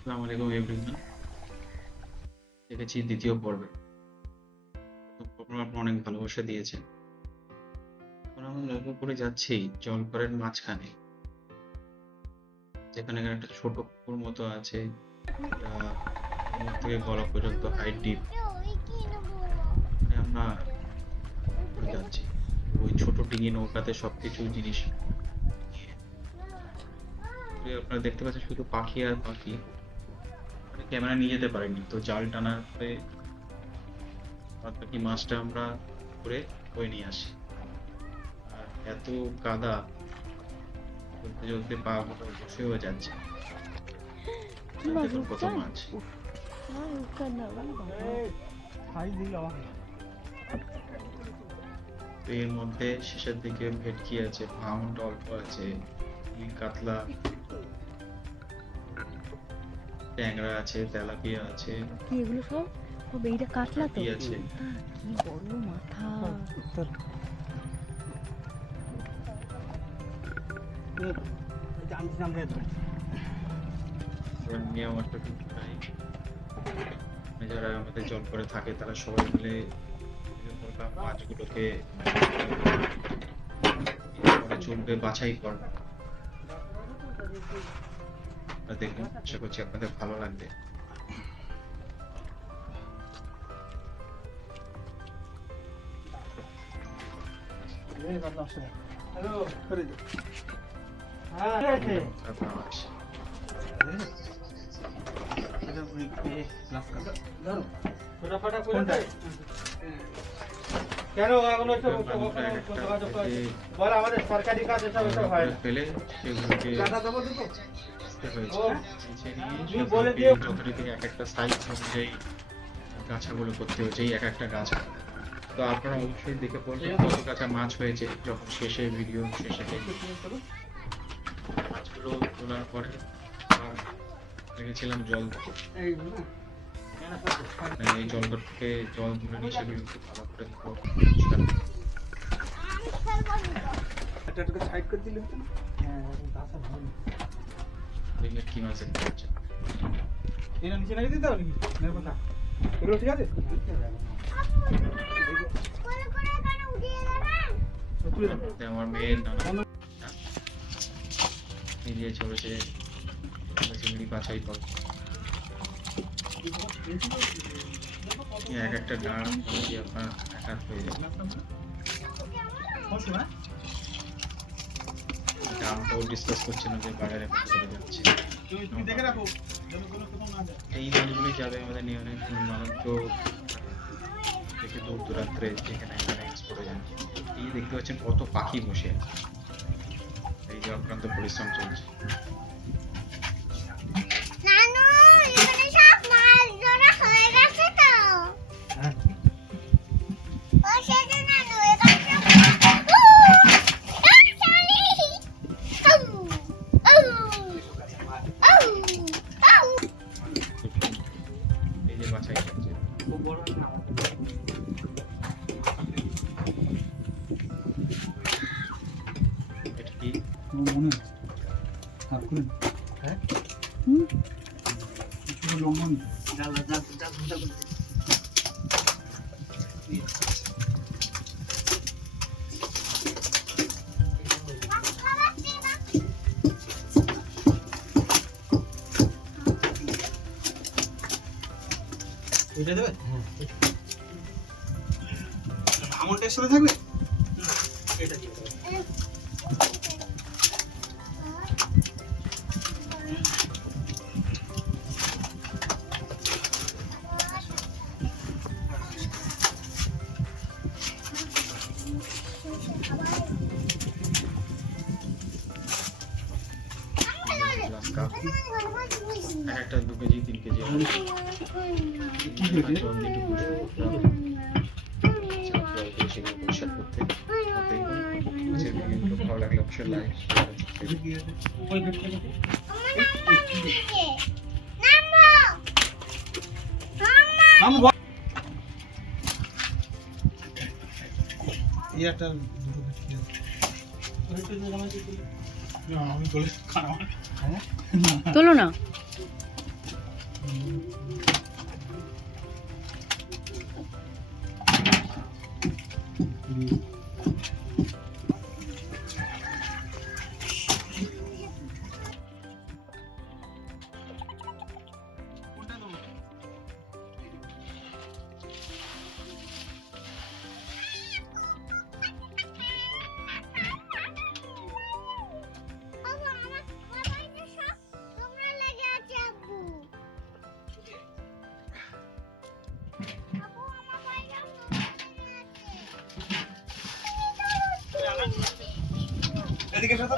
আসসালামু আলাইকুম এভরিওয়ান। দেখেছি দ্বিতীয় পর্বে। প্রথম পর্বে আপনারা অনেক ভালোবাসা দিয়েছেন। এখন আমরা লক্ষ্য করে যাচ্ছি জলকরের মাঝখানে, যেখানে একটা ছোট পুকুর মতো আছে। এটা কোমর থেকে গলা পর্যন্ত হাইট ডিপ। আমরা ঘুরে যাচ্ছি ওই ছোট ডিঙি নৌকাতে সবকিছু জিনিস নিয়ে। আপনারা দেখতে পাচ্ছেন শুধু পাখি আর পাখি। ক্যামেরা নিয়ে যেতে পারিনি, তো জাল টানার পরে বাদ বাকি মাছটা আমরা ধরে বয়ে নিয়ে আসি। আর এত কাদা, চলতে চলতে পা গুলো বসেও যাচ্ছে। দেখুন কত মাছ। তো এর মধ্যে শেষের দিকে ভেটকি আছে, ভাঙন অল্প আছে, নীল কাতলা, ট্যাংরা আছে, তেলাপিয়া আছে। কি এগুলো সব? সব এইটা কাটলা তো? কি আছে? কি বড় মাথা! এবার নিয়ে আমার তো ঠিক নাই। যারা আমাদের জল করে থাকে তারা সবাই মিলে মাছগুলোকে চলবে বাছাই করবে। দেখুন, আশা করছি আপনাদের ভালো লাগবে। কেন এগুলো সব বল আমাদের সরকারি কাজ এসব এসব হয় না। ফেলে সেগুলোকে টাকা দেবো দুটো যথারীতি এক একটা সাইজ অনুযায়ী গাছাগুলো করতে হয়েছে, এই এক একটা গাছা। তো আপনারা অবশ্যই দেখে বলবেন কত গাছা মাছ হয়েছে যখন শেষে ভিডিও শেষে মাছগুলো তোলার পরে রেখেছিলাম জল। এই জলটা থেকে জল তুলে নিয়ে সেগুলো একটু ভালো করে পরিষ্কার সাইড করে দিলে হতো না। দেখলে কি মাছ দেখতে পাচ্ছেন। এর নিচে লাগিয়ে দিতে হবে নাকি মেয়ের কথা এগুলো ঠিক আছে আমার মেয়ের নানা মিলিয়ে চলেছে চিংড়ি বাছাই করে। এক একটা ডাল কি আপনার একা হয়ে যাবে। দামটাও ডিসকাস করছে না যে বাজারে কত করে যাচ্ছে। এই মাছগুলি যাবে আমাদের নিয়ে অনেক মানুষ থেকে দূর দূরান্তে যেখানে এখানে এক্সপোর্টে যান। এই দেখতে পাচ্ছেন কত পাখি বসে আছে, এই যে অক্লান্ত পরিশ্রম চলছে। এই যে বাছাই করছে। এটা কি মনে সাফ করে হ্যাঁ কিছু লঙ্ঘন এটা দেবে আমনটা সাথে থাকবে এটা এক একটা 2 কেজি 3 কেজি জল দিয়ে সেগুলো পরিষ্কার করতে। ভালো লাগলে অবশ্যই লাইক তোলো না। এদিকে এসো তো।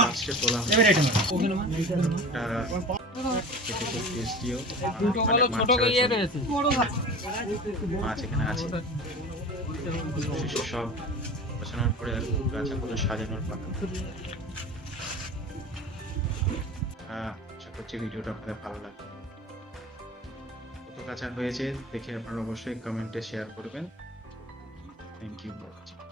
মাছটা তোলা হয়। এবার এটা মার। একটা খেতে খুব টেস্টিও মাছ এখানে আছে। শেষে সব বসানোর পরে আর গাছাগুলো সাজানোর পালা। আশা করছি ভিডিওটা আপনাদের ভালো লাগবে। কত কাঁচা হয়েছে দেখে আপনারা অবশ্যই কমেন্টে শেয়ার করবেন। Thank you for watching.